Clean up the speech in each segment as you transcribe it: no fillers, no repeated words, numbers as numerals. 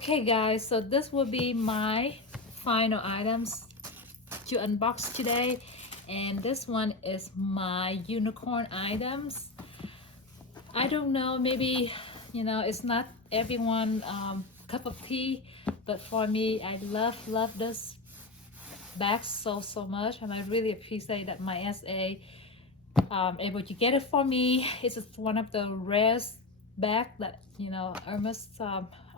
Okay guys, so this will be my final items to unbox today, and this one is my unicorn items. I don't know, maybe it's not everyone cup of tea, but for me, I love this bag so much, and I really appreciate that my SA able to get it for me. It's just one of the rarest bag that Hermes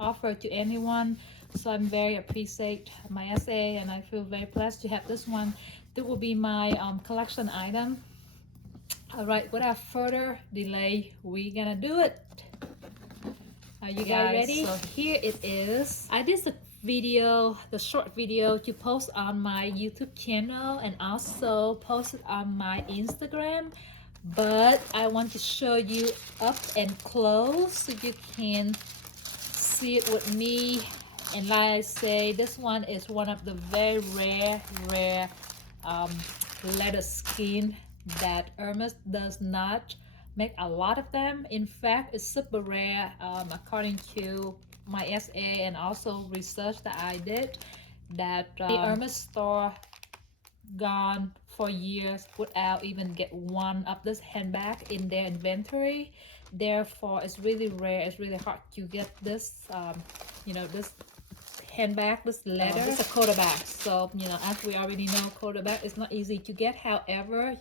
offer to anyone, so I'm very appreciate my SA, and I feel very blessed to have this one. That will be my collection item. All right, without further delay, we're gonna do it. Are you guys ready? So here it is. I did the short video to post on my YouTube channel and also post it on my Instagram, but I want to show you up and close so you can see it with me. And like I say, this one is one of the very rare leather skin that Hermes does not make a lot of them. In fact, it's super rare, according to my SA and also research that I did, that the Hermes store gone for years without even get one of this handbag in their inventory. Therefore, it's really rare. It's really hard to get this this handbag, this leather. It's a Coda bag, so as we already know, Coda bag is not easy to get. However,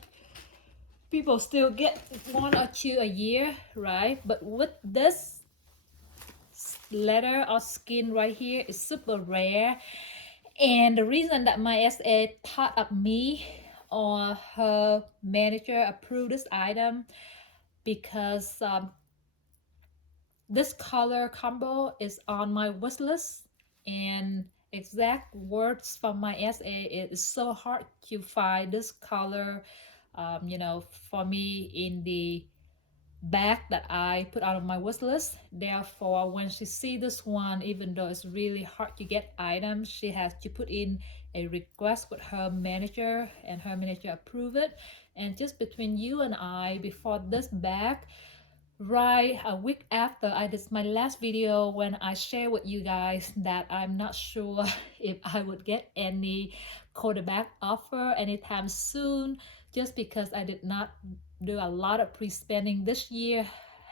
people still get one or two a year, right? But with this leather or skin right here is super rare, and the reason that my SA thought of me or her manager approved this item because this color combo is on my wish list, and exact words from my SA, it is so hard to find this color for me in the bag that I put out on my wish list. Therefore, when she see this one, even though it's really hard to get items, she has to put in a request with her manager, and her manager approve it. And just between you and I, before this bag, right a week after I did my last video, when I share with you guys that I'm not sure if I would get any Coda bag offer anytime soon, just because I did not do a lot of pre-spending this year.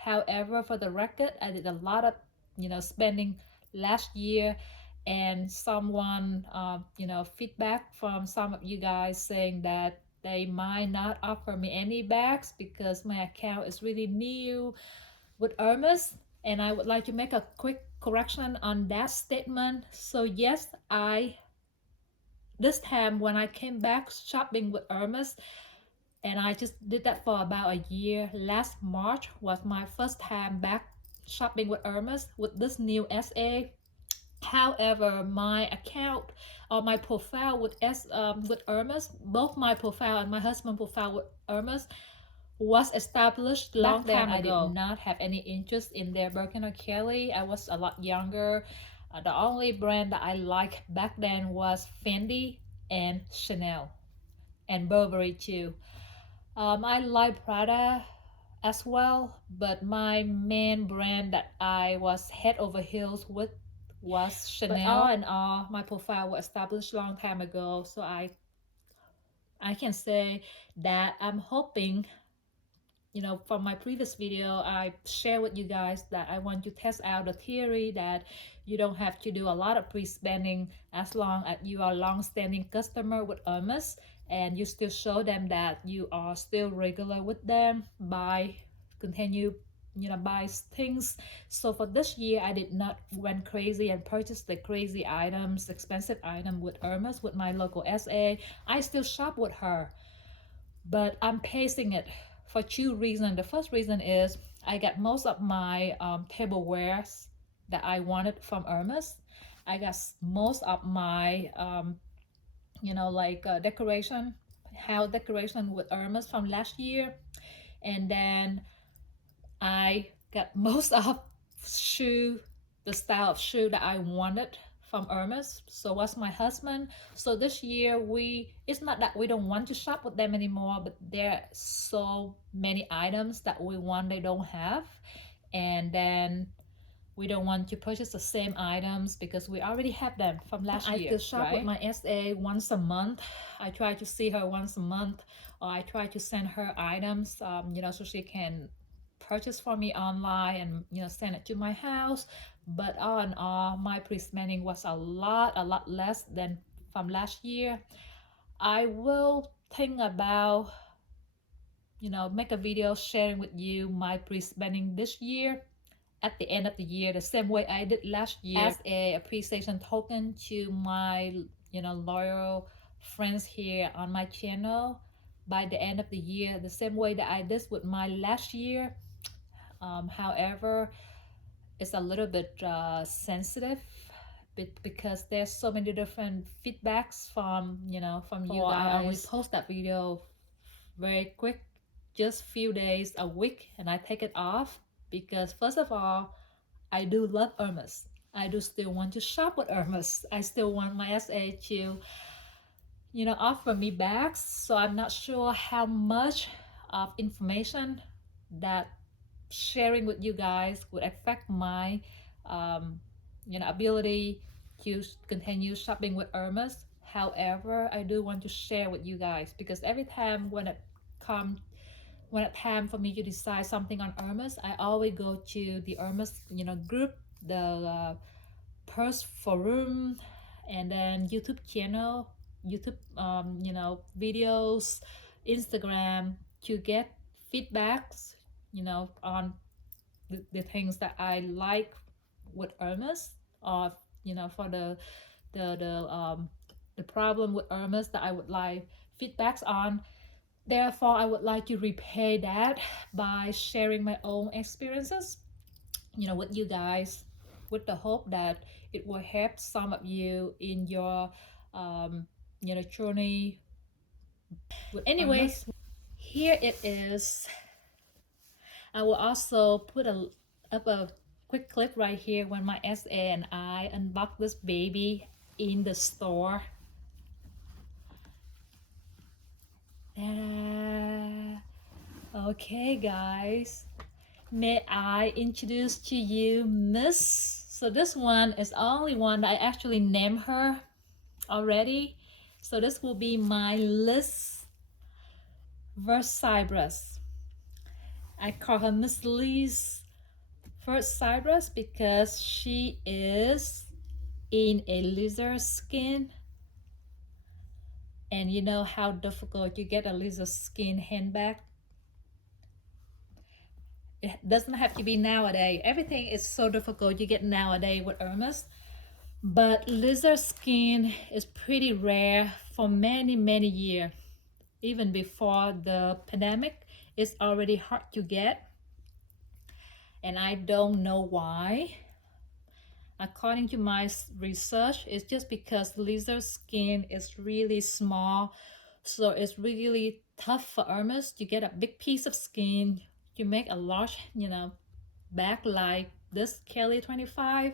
However, for the record, I did a lot of spending last year, and someone feedback from some of you guys saying that they might not offer me any bags because my account is really new with Hermes, and I would like to make a quick correction on that statement. So yes, this time when I came back shopping with Hermes, and I just did that for about a year. Last March was my first time back shopping with Hermes with this new SA. However, my account or my profile with Hermes, both my profile and my husband's profile with Hermes was established long time ago. I did not have any interest in their Birkin or Kelly. I was a lot younger. The only brand that I liked back then was Fendi and Chanel and Burberry too. I like Prada as well, but my main brand that I was head over heels with was Chanel. But all in all, my profile was established long time ago, so I can say that I'm hoping, from my previous video, I share with you guys that I want to test out the theory that you don't have to do a lot of pre-spending as long as you are a long-standing customer with Hermes, and you still show them that you are still regular with them by continue buy things. So for this year, I did not went crazy and purchase the crazy items, expensive item with Hermes with my local SA. I still shop with her, but I'm pacing it for two reasons. The first reason is I got most of my tablewares that I wanted from Hermes. I got most of my decoration, house decoration with Hermes from last year, and then I got most of the style of shoe that I wanted from Hermes. So was my husband. So this year it's not that we don't want to shop with them anymore, but there are so many items that we want they don't have, and then We don't want to purchase the same items because we already have them from last year. I still shop with my SA once a month. I try to see her once a month, or I try to send her items, so she can purchase for me online and send it to my house. But all in all, my pre-spending was a lot less than from last year. I will think about make a video sharing with you my pre-spending this year at the end of the year, the same way I did last year, as a appreciation token to my loyal friends here on my channel. By the end of the year, the same way that I did with my last year. However, it's a little bit sensitive because there's so many different feedbacks from you guys. I only post that video very quick, just few days a week, and I take it off because first of all, I do love Hermes. I do still want to shop with Hermes. I still want my SA to offer me bags. So I'm not sure how much of information that sharing with you guys would affect my ability to continue shopping with Hermes. However, I do want to share with you guys because every time when it time for me to decide something on Hermes, I always go to the Hermes group, the Purse Forum, and then YouTube channel, YouTube videos, Instagram, to get feedbacks on the things that I like with Hermes, or for the problem with Hermes that I would like feedbacks on. Therefore, I would like to repay that by sharing my own experiences with you guys, with the hope that it will help some of you in your journey. Anyways, here it is. I will also put up a quick clip right here when my SA and I unboxed this baby in the store. Okay, guys, may I introduce to you Miss. So this one is the only one that I actually named her already. So this will be my Liz Versibus. I call her Miss Liz Versibus because she is in a lizard skin. And you know how difficult you get a lizard skin handbag. It doesn't have to be nowadays. Everything is so difficult you get nowadays with Hermes. But lizard skin is pretty rare for many years. Even before the pandemic, it's already hard to get. And I don't know why. According to my research, it's just because lizard skin is really small. So it's really tough for Hermes to get a big piece of skin to make a large, bag like this Kelly 25.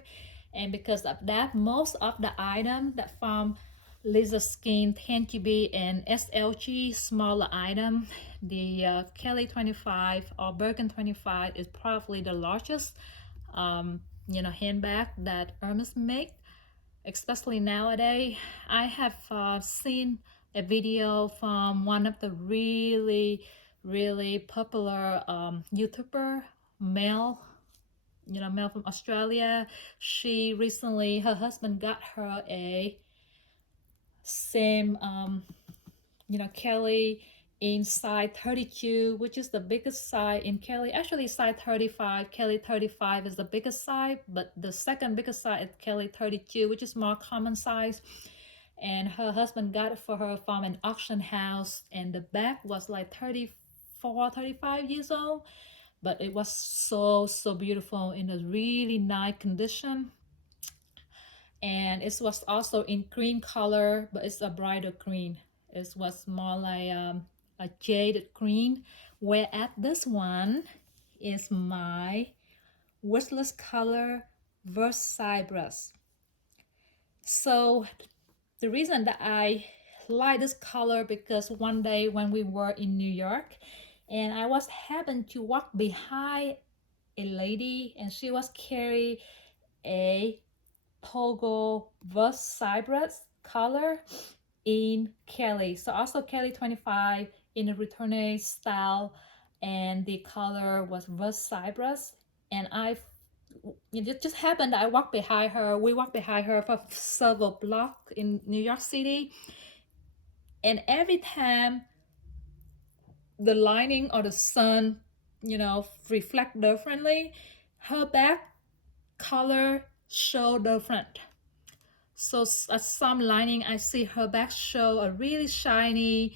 And because of that, most of the items that from lizard skin tend to be an SLG, smaller item. The Kelly 25 or Birkin 25 is probably the largest handbag that Hermes make, especially nowadays. I have seen a video from one of the really popular YouTuber, male from Australia. She recently, her husband got her a same Kelly in size 32, which is the biggest size in Kelly. Actually size 35, Kelly 35 is the biggest size, but the second biggest size is Kelly 32, which is more common size. And her husband got it for her from an auction house, and the bag was like 35 years old, but it was so beautiful in a really nice condition. And it was also in cream color, but it's a brighter green. It was more like a jaded green, whereas this one is my wishless color Versibus. So the reason that I like this color, because one day when we were in New York and I was happened to walk behind a lady, and she was carrying a Togo Verse Cypress color in Kelly. So also Kelly 25 in a Retourne style, and the color was Verse Cypress. And it just happened that I walked behind her. We walked behind her for several blocks in New York City. And every time the lining or the sun, reflect differently, her back color show different. So at some lining, I see her back show a really shiny,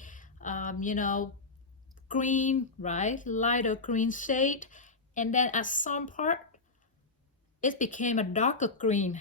green, right? Lighter green shade. And then at some part, it became a darker green.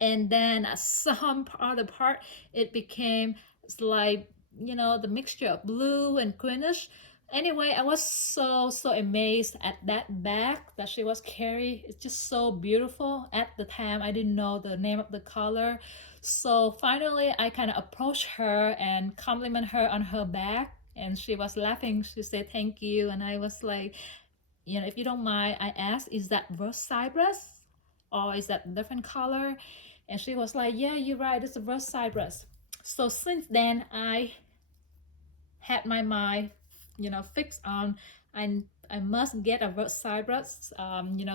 And then at some other part, it became like, the mixture of blue and greenish. Anyway, I was so amazed at that bag that she was carrying. It's just so beautiful. At the time, I didn't know the name of the color. So finally, I kind of approached her and compliment her on her bag. And she was laughing. She said, "Thank you." And I was like, if you don't mind, I asked, "Is that Verse Cypress? Or is that a different color?" And she was like, "Yeah, you're right. It's a Verse Cypress." So since then, I had my mind, fixed on I must get a Verse Cypress,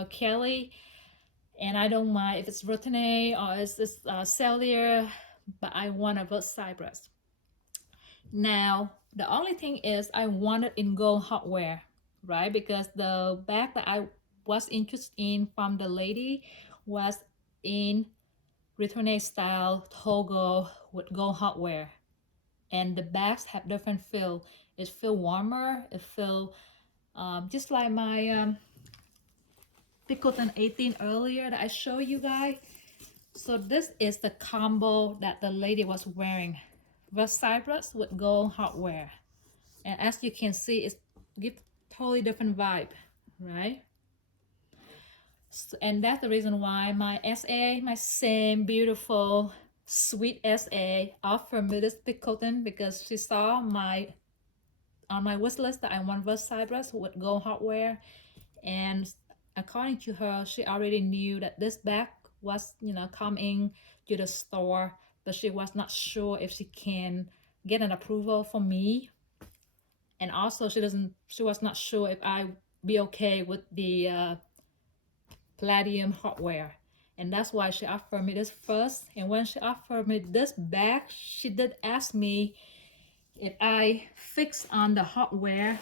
Kelly, and I don't mind if it's Rotene or it's Cellular, but I want a Verse Cypress. Now, the only thing is I want it in gold hardware, right? Because the bag that I was interested in from the lady was in Retourne style Togo with gold hardware. And the bags have different feel. It feel warmer. It feel just like my Picotin 18 earlier that I showed you guys. So this is the combo that the lady was wearing. Verse Cypress with gold hardware. And as you can see, it gives totally different vibe, right? So, and that's the reason why my SA, my same beautiful sweet SA, offered me this Picotin, because she saw on my wish list that I want Verse Cypress with gold hardware, and according to her, she already knew that this bag was coming to the store, but she was not sure if she can get an approval for me. And also she was not sure if I be okay with the palladium hardware. And that's why she offered me this first. And when she offered me this bag, she did ask me if I fix on the hardware,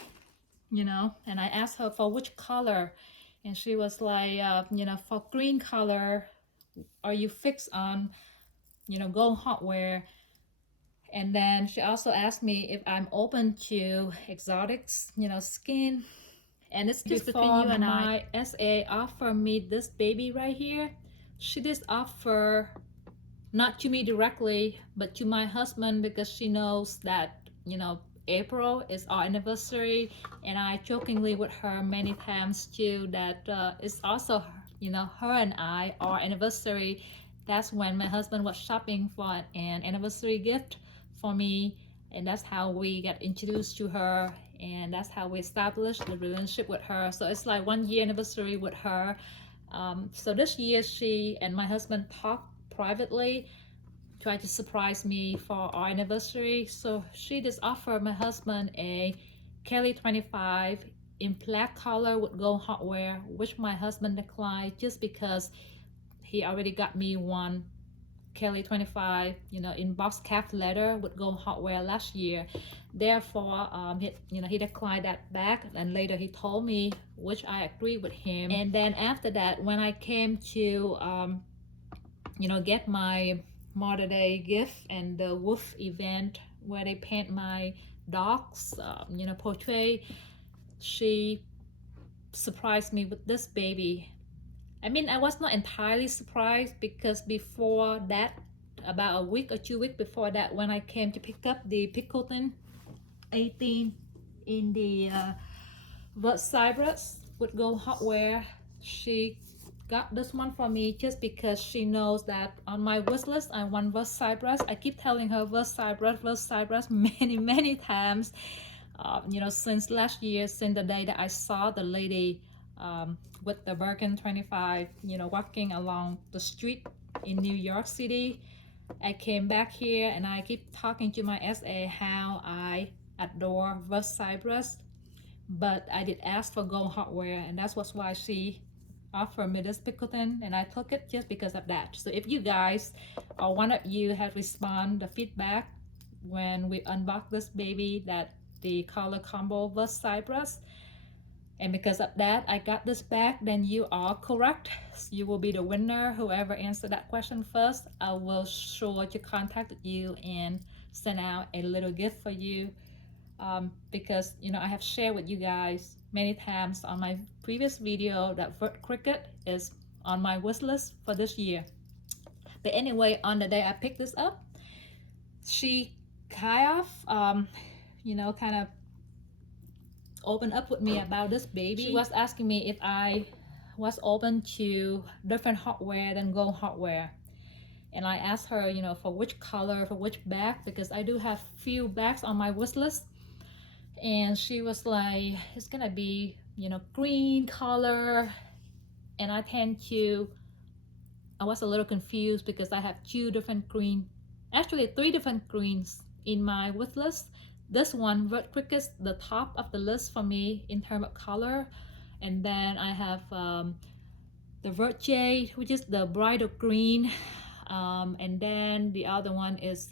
and I asked her for which color. And she was like, for green color, are you fixed on, gold hardware? And then she also asked me if I'm open to exotics, skin. And it's just between you and I. My SA offered me this baby right here. She did offer not to me directly, but to my husband, because she knows that, April is our anniversary. And I jokingly with her many times too that it's also, her and I, our anniversary. That's when my husband was shopping for an anniversary gift for me. And that's how we got introduced to her. And that's how we established the relationship with her. So it's like 1 year anniversary with her. So this year she and my husband talked privately, tried to surprise me for our anniversary. So she just offered my husband a Kelly 25 in black color with gold hardware, which my husband declined just because he already got me one Kelly 25, in box cap leather with gold hardware last year. Therefore, he declined that back, and later he told me, which I agree with him. And then after that, when I came to, get my Mother Day gift and the Wolf event where they paint my dogs, portrait, she surprised me with this baby. I mean, I was not entirely surprised, because before that, about a week or 2 weeks before that, when I came to pick up the Picotin 18 in the Verse Cypress with gold hardware, she got this one for me just because she knows that on my wish list I want Verse Cypress. I keep telling her Verse Cypress many times, since last year, since the day that I saw the lady with the Birkin 25, you know, walking along the street in New York City. I came back here and I keep talking to my SA how I adore Cypress, but I did ask for Gold Hardware, and that's why she offered me this Pickleton, and I took it just because of that. So if you guys or one of you have responded the feedback when we unbox this baby, that the color combo was Cypress, and because of that I got this back, then you are correct. You will be the winner. Whoever answered that question first, I will sure to contact you and send out a little gift for you. Because you know, I have shared with you guys many times on my previous video that Vert Cricket is on my wish list for this year. But anyway, on the day I picked this up, she kind of you know, kind of opened up with me about this baby. She was asking me if I was open to different hardware than Gold Hardware, and I asked her, you know, for which color, for which bag, because I do have few bags on my wish list. And she was like, it's gonna be, you know, green color. And I was a little confused because I have two different green, actually three different greens in my wish list. This one, Vert Cricket's the top of the list for me in terms of color. And then I have the Vert Jade, which is the bridal green. And then the other one is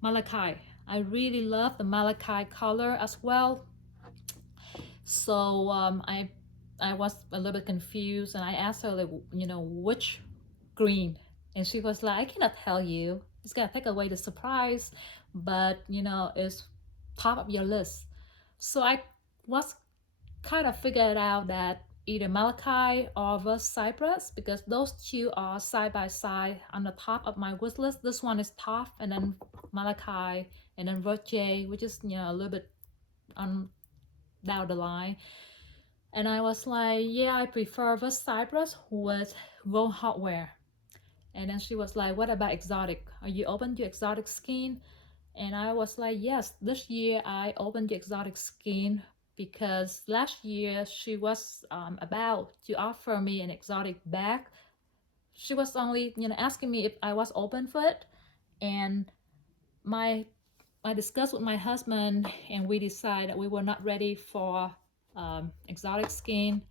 Malachi. I really love the Malachi color as well. So I was a little bit confused, and I asked her, like, you know, which green, and she was like, I cannot tell you. It's gonna take away the surprise, but you know, it's top of your list. So I was kind of figured out that either Malachi or Verse Cypress, because those two are side by side on the top of my wish list. This one is top, and then Malachi, and then Virtue, which is, you know, a little bit on down the line. And I was like, yeah, I prefer Verse Cypress with Gold Hardware. And then she was like, what about exotic? Are you open to exotic skin? And I was like, yes, this year I opened to exotic skin because last year she was about to offer me an exotic bag. She was only, you know, asking me if I was open for it. And I discussed with my husband, and we decided that we were not ready for exotic skin,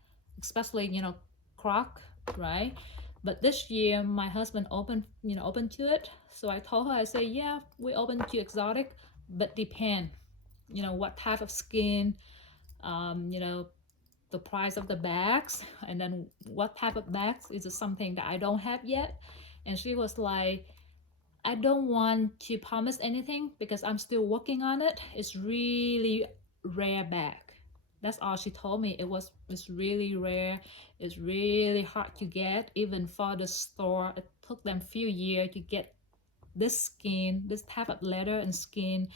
especially, you know, croc, right? But this year my husband open to it. So I told her, I said, yeah, we open to exotic, but depend, you know, what type of skin, you know, the price of the bags, and then what type of bags is it something that I don't have yet. And she was like, I don't want to promise anything because I'm still working on it. It's really rare bag. That's all she told me. It's really rare. It's really hard to get, even for the store. It took them a few years to get this skin, this type of leather and skin.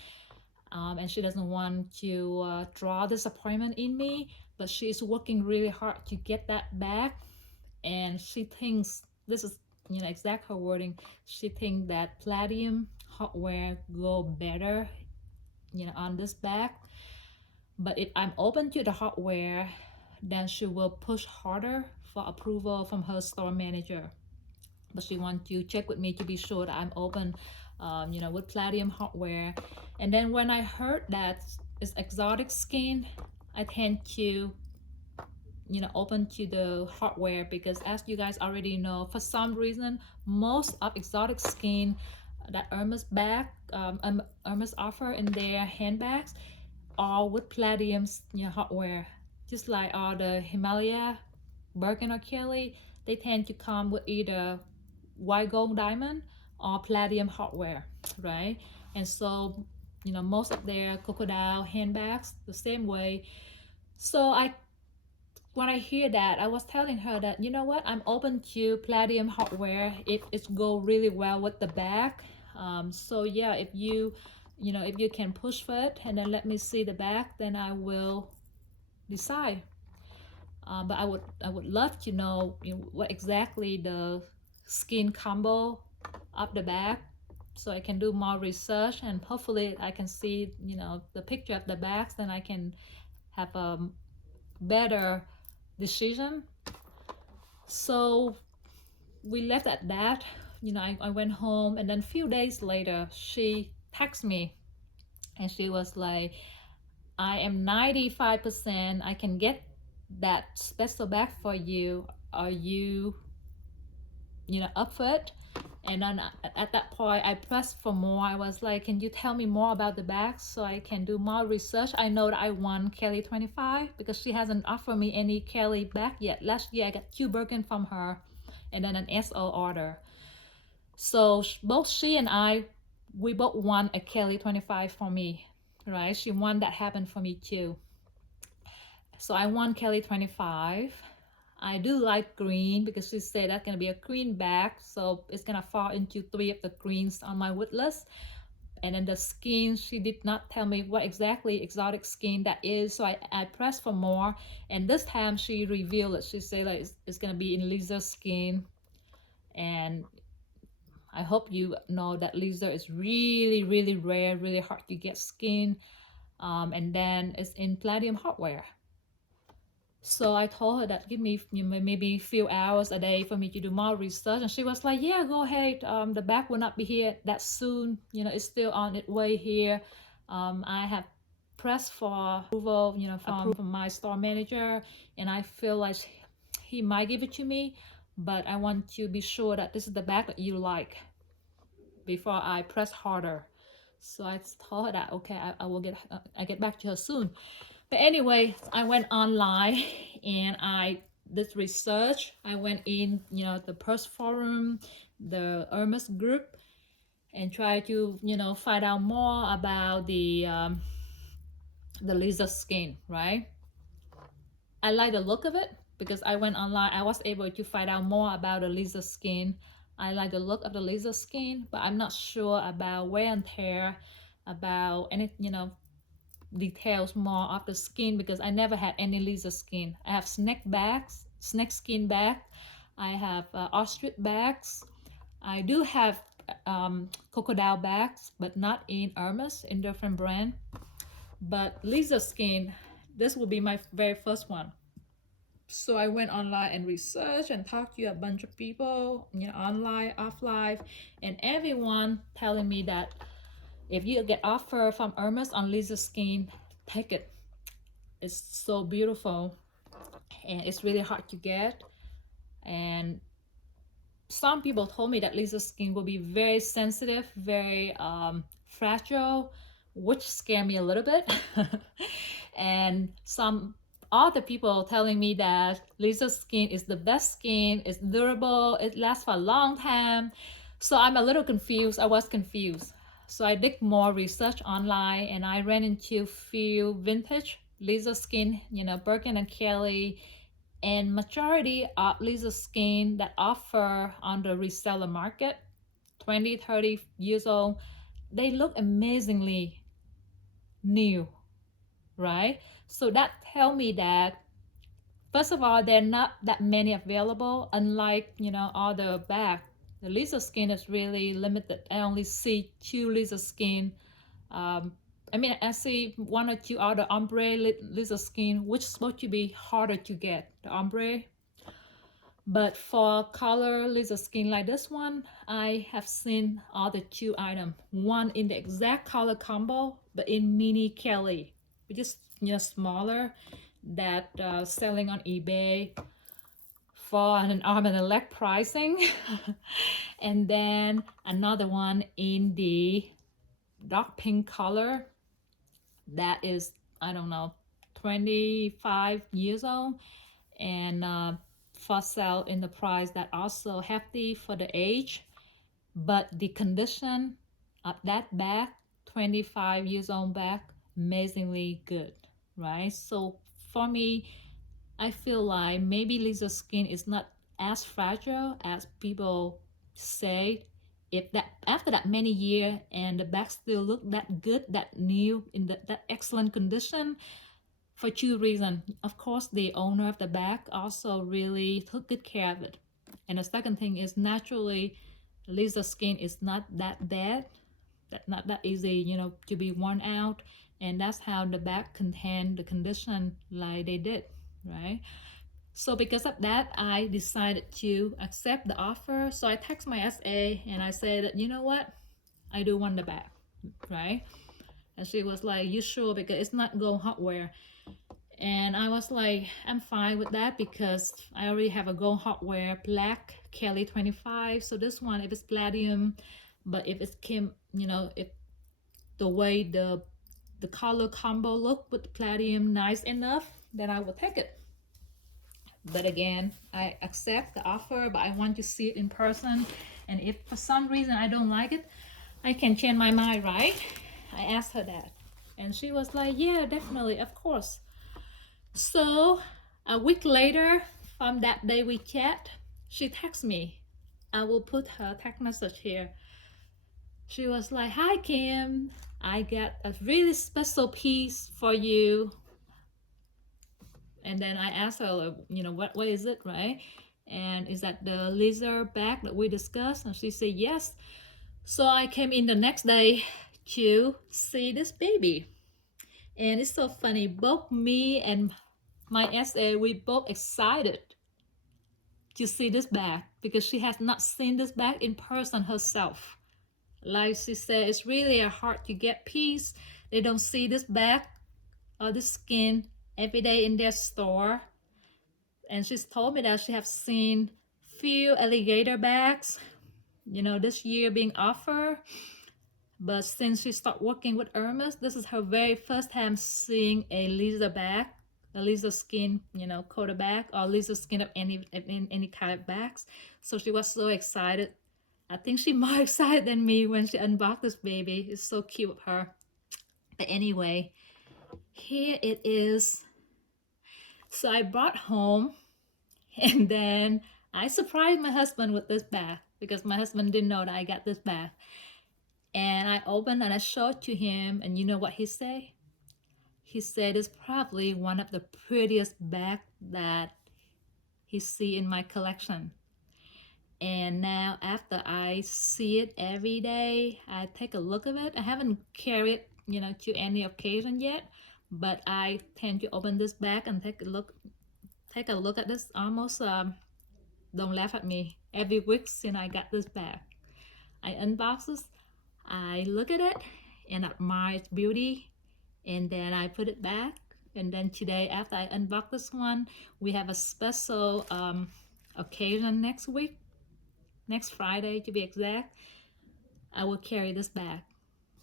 And she doesn't want to draw disappointment in me, but she's working really hard to get that back. And she thinks, this is, you know, exact her wording, she thinks that Palladium hardware go better, you know, on this bag. But if I'm open to the hardware, then she will push harder for approval from her store manager. But she wants to check with me to be sure that I'm open, you know, with Palladium hardware. And then when I heard that it's exotic skin, I tend to, you know, open to the hardware, because as you guys already know, for some reason most of exotic skin that Hermes bag, Hermes offer in their handbags are with Palladium's, you know, hardware. Just like all the Himalaya, Birkin or Kelly, they tend to come with either white gold diamond or Palladium hardware, right? And so, you know, most of their crocodile handbags the same way. So when I hear that, I was telling her that, you know what, I'm open to Palladium hardware if it's go really well with the bag. So yeah, if you know, if you can push for it and then let me see the bag, then I will decide. But I would love to know, you know, what exactly the skin combo of the bag, so I can do more research, and hopefully I can see, you know, the picture of the bags, then I can have a better decision. So we left at that. You know, I went home, and then a few days later she texted me and she was like, I am 95%, I can get that special bag for you. Are you up for it? And then at that point I pressed for more. I was like, can you tell me more about the bag so I can do more research? I know that I want Kelly 25 because she hasn't offered me any Kelly bag yet. Last year I got 2 Birkin from her and then an SO order. So both she and I, we both want a Kelly 25 for me, right? She want that happen for me too. So I want Kelly 25. I do like green because she said that's gonna be a green bag, so it's gonna fall into 3 of the greens on my wood list. And then the skin, she did not tell me what exactly exotic skin that is, so I pressed for more, and this time she revealed it. She said like it's gonna be in lizard skin, and I hope you know that lizard is really, really rare, really hard to get skin, and then it's in palladium hardware. So I told her that give me maybe a few hours a day for me to do more research, and she was like, yeah, go ahead. The bag will not be here that soon. It's still on its way here. I have pressed for approval, from my store manager, and I feel like he might give it to me, but I want to be sure that this is the bag that you like before I press harder. So I told her that, okay, I will get back to her soon. But anyway, I went online and I did research. I went in, the Purse Forum, the Hermes group, and tried to, find out more about the lizard skin, right? I like the look of it because I went online. I was able to find out more about the lizard skin. I like the look of the lizard skin, but I'm not sure about wear and tear, about any, details more of the skin because I never had any lizard skin. I have snake skin bag. I have ostrich bags. I do have crocodile bags, but not in Hermes, in different brand. But lizard skin, this will be my very first one. So I went online and researched and talked to a bunch of people, online, offline, and everyone telling me that if you get offer from Hermes on lizard skin, take it. It's so beautiful and it's really hard to get. And some people told me that lizard skin will be very sensitive, very fragile, which scared me a little bit. And some other people telling me that lizard skin is the best skin, it's durable, it lasts for a long time. So I'm a little confused. I was confused. So I did more research online and I ran into few vintage lizard skin, Birkin and Kelly, and majority of lizard skin that offer on the reseller market, 20-30 years old, they look amazingly new, right? So that tell me that first of all, there are not that many available, unlike other bag. The lizard skin is really limited. I only see 2 lizard skin. I see 1 or 2 other ombre lizard skin, which is supposed to be harder to get, the ombre. But for color lizard skin like this one, I have seen other 2 items. One in the exact color combo, but in mini Kelly, which is smaller, that selling on eBay for an arm and a leg pricing. And then another one in the dark pink color that is, I don't know, 25 years old, and for sale in the price that also hefty for the age, but the condition of that bag, 25 years old bag, amazingly good, right? So for me, I feel like maybe lizard skin is not as fragile as people say. If that after that many years and the bag still look that good, that new, in that excellent condition, for 2 reasons. Of course, the owner of the bag also really took good care of it. And the second thing is naturally, lizard skin is not that bad, not that easy, to be worn out. And that's how the bag contain the condition like they did, right? So because of that, I decided to accept the offer. So I text my SA and I said that, you know what, I do want the bag, right? And she was like, you sure? Because it's not Go Hotwear. And I was like, I'm fine with that because I already have a Go Hotwear black Kelly 25. So this one, if it's platinum, but if it's Kim, you know, if the way the color combo look with platinum nice enough, then I will take it. But again, I accept the offer, but I want to see it in person. And if for some reason I don't like it, I can change my mind, right? I asked her that. And she was like, yeah, definitely, of course. So a week later from that day we chat, she texts me. I will put her text message here. She was like, hi Kim, I got a really special piece for you. And then I asked her, you know, what is it, right? And is that the lizard bag that we discussed? And she said yes. So I came in the next day to see this baby. And it's so funny, both me and my SA, we both excited to see this bag because she has not seen this bag in person herself. Like she said, it's really a hard to get piece. They don't see this bag or this skin every day in their store. And she's told me that she has seen few alligator bags, you know, this year being offered. But since she started working with Hermes, this is her very first time seeing a lizard bag, a lizard skin, you know, coated bag or lizard skin of any kind of bags. So she was so excited. I think she's more excited than me when she unboxed this baby. It's so cute of her. But anyway, here it is. So I brought home and then I surprised my husband with this bag because my husband didn't know that I got this bag. And I opened and I showed to him, and you know what he said? He said it's probably one of the prettiest bags that he see in my collection. And now after I see it every day, I take a look at it. I haven't carried it, you know, to any occasion yet, but I tend to open this bag and take a look at this almost don't laugh at me, every week since I got this bag. I unbox this, I look at it and admire its beauty, and then I put it back. And then today, after I unbox this one, we have a special occasion next week, next Friday to be exact. I will carry this back,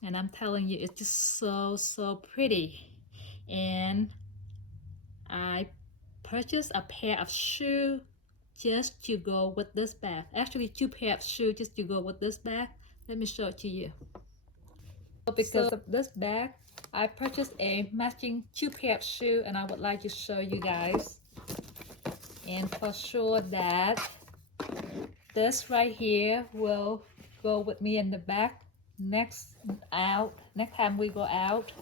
and I'm telling you, it's just so pretty. And I purchased a pair of shoes just to go with this bag. Actually, two pair of shoes just to go with this bag. Let me show it to you. Because of this bag, I purchased a matching two pair of shoes, and I would like to show you guys. And for sure that this right here will go with me in the back next time we go out.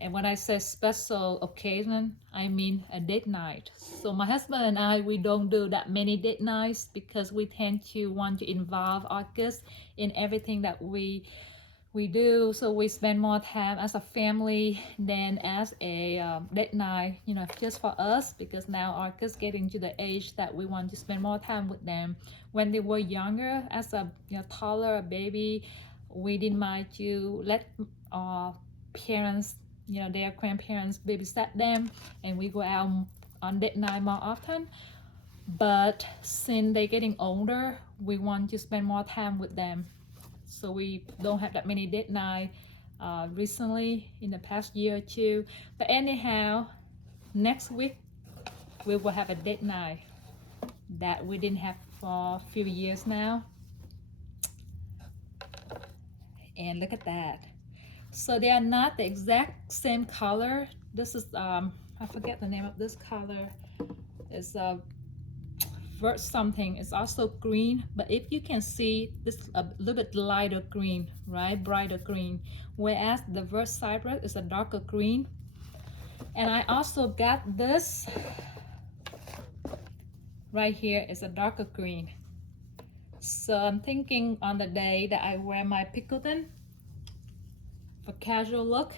And when I say special occasion, I mean a date night. So my husband and I, we don't do that many date nights because we tend to want to involve our kids in everything that we do. So we spend more time as a family than as a date night, you know, just for us, because now our kids getting to the age that we want to spend more time with them. When they were younger, as a toddler, a baby, we didn't mind to let our parents, their grandparents babysit them, and we go out on date night more often. But since they're getting older, we want to spend more time with them, so we don't have that many date night recently in the past year or two. But anyhow, next week we will have a date night that we didn't have for a few years now. And look at that. So they are not the exact same color. This is I forget the name of this color. It's vert something. It's also green, but if you can see, this is a little bit lighter green, right? Brighter green, whereas the vert cypress is a darker green. And I also got this right here, is a darker green. So I'm thinking on the day that I wear my Pickleton for casual look,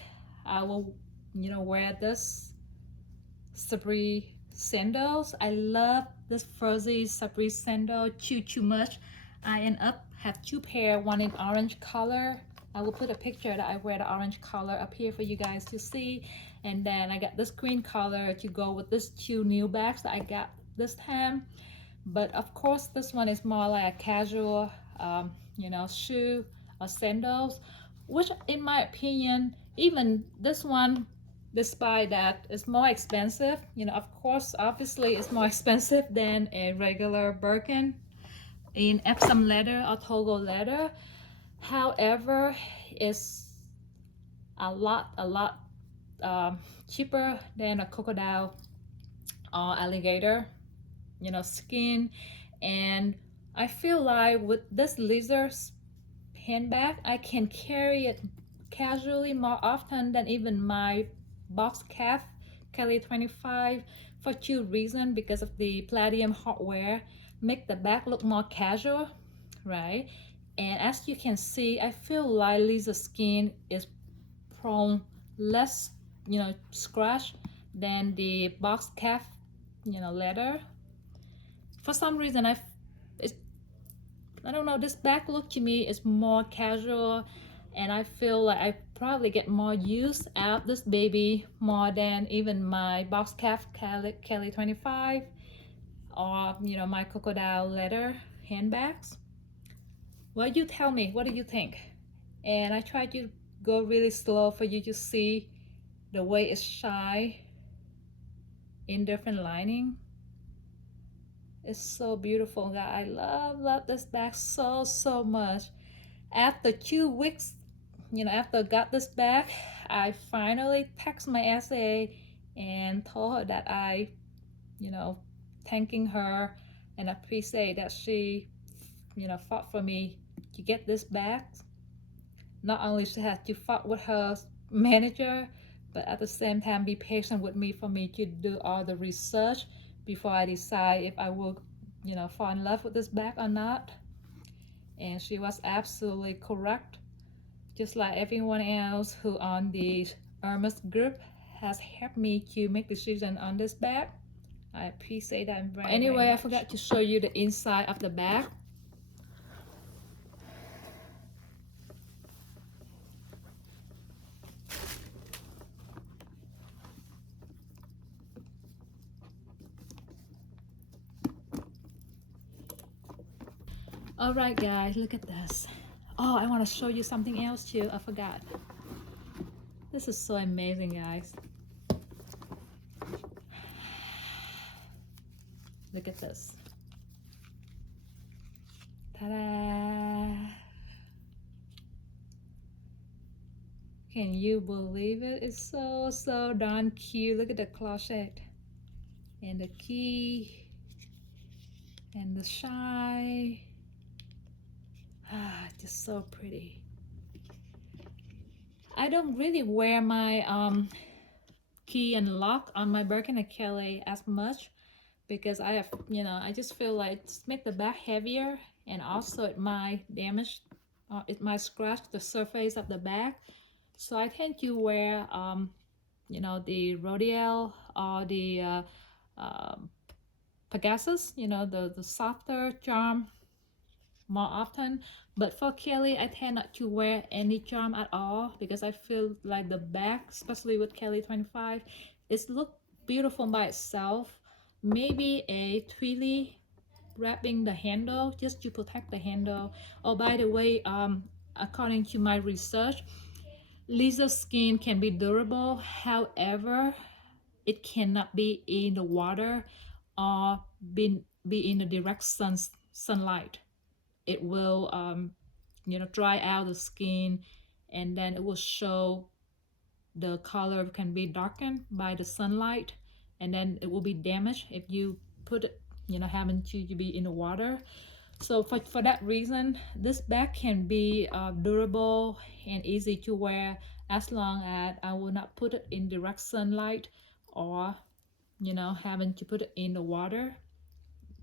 I will wear this Sabri sandals. I love this fuzzy Sabri sandal. Chew too much. I end up have two pair, one in orange color. I will put a picture that I wear the orange color up here for you guys to see. And then I got this green color to go with this two new bags that I got this time. But of course, this one is more like a casual, you know, shoe or sandals, which in my opinion, even this one, despite that it's more expensive, you know, of course, obviously it's more expensive than a regular Birkin in Epsom leather or Togo leather. However, it's a lot cheaper than a crocodile or alligator, you know, skin. And I feel like with this lizard handbag, I can carry it casually more often than even my box calf Kelly 25 for two reasons. Because of the palladium hardware make the bag look more casual, right? And as you can see, I feel like lizard skin is prone less, you know, scratch than the box calf, you know, leather. For some reason I don't know, this back look to me is more casual, and I feel like I probably get more use out of this baby more than even my box calf Kelly 25 or, you know, my crocodile leather handbags. Well, you tell me, what do you think? And I try to go really slow for you to see the way it shine in different lining. It's so beautiful, guys. I love this bag so much. After 2 weeks, you know, after I got this bag, I finally text my SA and told her that I, you know, thanking her and appreciate that she, you know, fought for me to get this bag. Not only she had to fight with her manager, but at the same time be patient with me for me to do all the research before I decide if I will, you know, fall in love with this bag or not. And she was absolutely correct. Just like everyone else who on the Hermes group has helped me to make decision on this bag. I appreciate that very, anyway, I forgot to show you the inside of the bag. All right, guys, look at this. Oh, I want to show you something else too. I forgot. This is so amazing, guys. Look at this. Ta-da! Can you believe it? It's so darn cute. Look at the clochette and the key and the shine. Ah, just so pretty. I don't really wear my key and lock on my Birkin and Kelly as much because I have, you know, I just feel like it's make the bag heavier, and also it might damage, it might scratch the surface of the bag. So I tend to wear, you know, the Rodial or the Pegasus, you know, the softer charm more often. But for Kelly, I tend not to wear any charm at all because I feel like the bag, especially with Kelly 25, it's look beautiful by itself. Maybe a twilly wrapping the handle just to protect the handle. Oh, by the way, according to my research, lizard skin can be durable. However, it cannot be in the water or be in the direct sunlight. It will, you know, dry out the skin, and then it will show the color can be darkened by the sunlight, and then it will be damaged if you put it, you know, having to be in the water. So for that reason, this bag can be durable and easy to wear as long as I will not put it in direct sunlight or, you know, having to put it in the water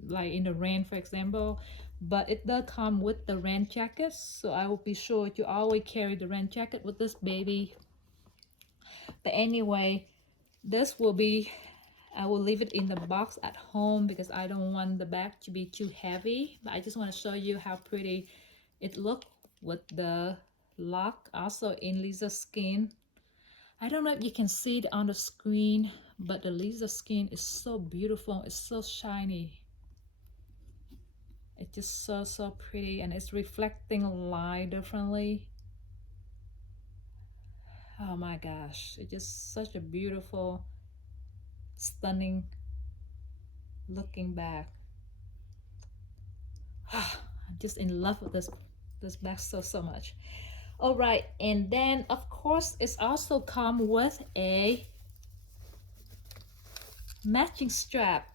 like in the rain, for example. But it does come with the rain jacket, so I will be sure to always carry the rain jacket with this baby. But anyway, this will be I will leave it in the box at home because I don't want the bag to be too heavy. But I just want to show you how pretty it looked with the lock, also in Lisa Skin. I don't know if you can see it on the screen, but the Lisa Skin is so beautiful. It's so shiny. It's just so pretty, and it's reflecting light differently. Oh my gosh, it's just such a beautiful, stunning looking bag. I'm just in love with this bag so much. All right, and then of course it's also come with a matching strap.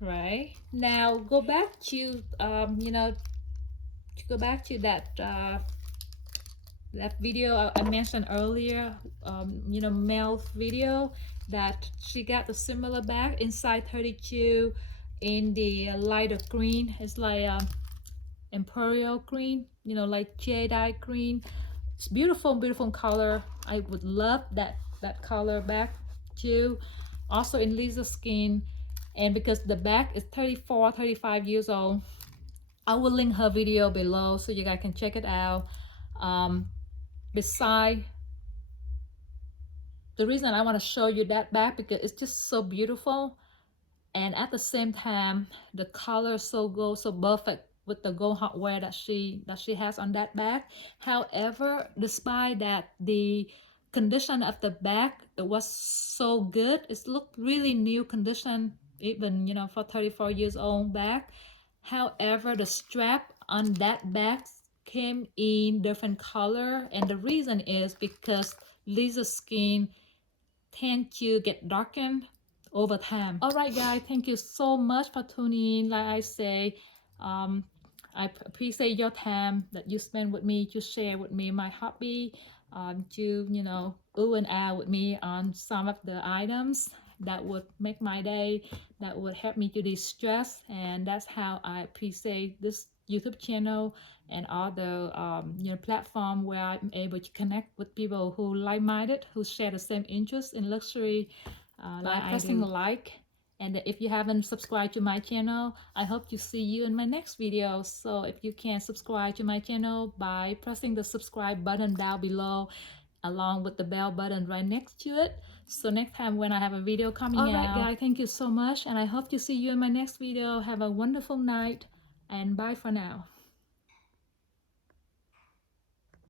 Right now, go back to go back to that video I mentioned earlier, Mel video, that she got a similar bag inside 32 in the lighter green. It's like imperial green, like jadeite green. It's beautiful color. I would love that color bag too. Also in Lisa Skin, and because the bag is 35 years old, I will link her video below so you guys can check it out. Beside, the reason I want to show you that bag because it's just so beautiful, and at the same time the color so perfect with the gold hardware that she has on that bag. However, despite that, the condition of the bag, it was so good. It looked really new condition, even for 34 years old bag. However, the strap on that bag came in different color, and the reason is because Lisa Skin tend to get darkened over time. All right, guys, thank you so much for tuning in. Like I say, I appreciate your time that you spend with me to share with me my hobby, to ooh and ah with me on some of the items that would make my day, that would help me to de-stress. And that's how I appreciate this YouTube channel and other platform where I'm able to connect with people who like-minded, who share the same interest in luxury, by pressing like. And if you haven't subscribed to my channel, I hope to see you in my next video. So if you can subscribe to my channel by pressing the subscribe button down below, along with the bell button right next to it, so next time when I have a video coming out. All right, guys, thank you so much, and I hope to see you in my next video. Have a wonderful night, and bye for now.